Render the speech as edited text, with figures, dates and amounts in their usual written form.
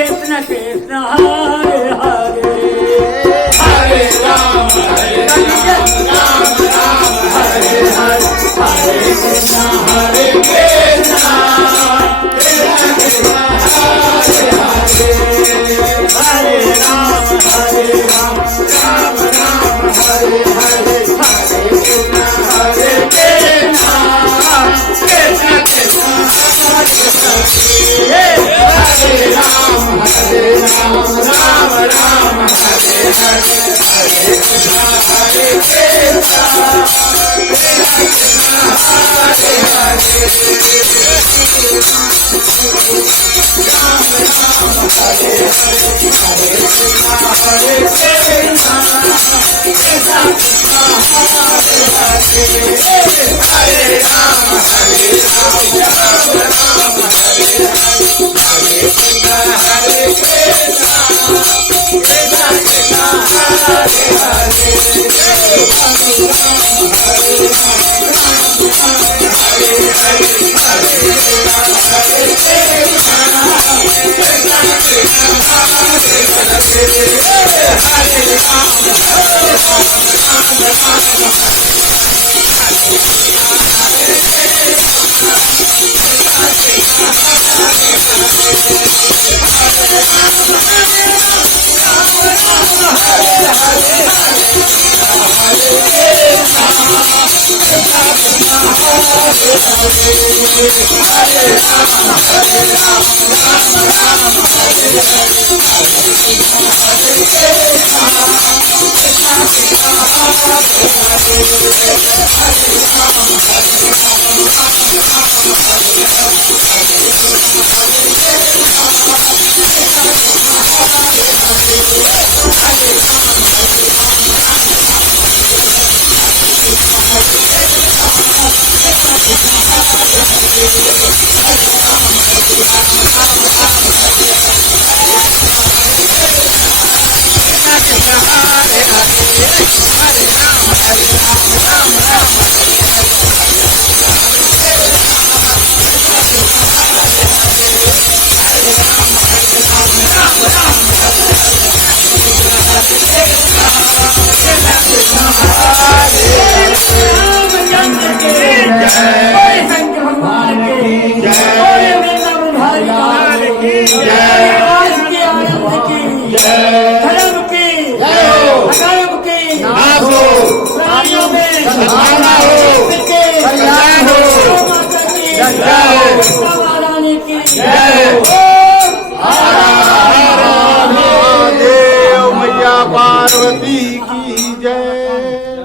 कृष्ण कृष्ण हरे हरे हरे राम राम राम हरे हरे हरे कृष्ण हरे कृष्ण कृष्ण कृष्ण हरे हरे हरे राम राम राम हरे हरे हरे कृष्ण हरे कृष्ण कृष्ण कृष्ण हरे हरे हरे राम राम राम हरे हरे हरे कृष्ण हरे कृष्ण हरे हरे राम राम हरे हरे हरे कृष्ण हरे कृष्ण कृष्ण कृष्ण हरे हरे हरे राम राम राम हरे हरे हरे कृष्ण हरे कृष्ण कृष्ण कृष्ण हरे हरे पार्वती की जय।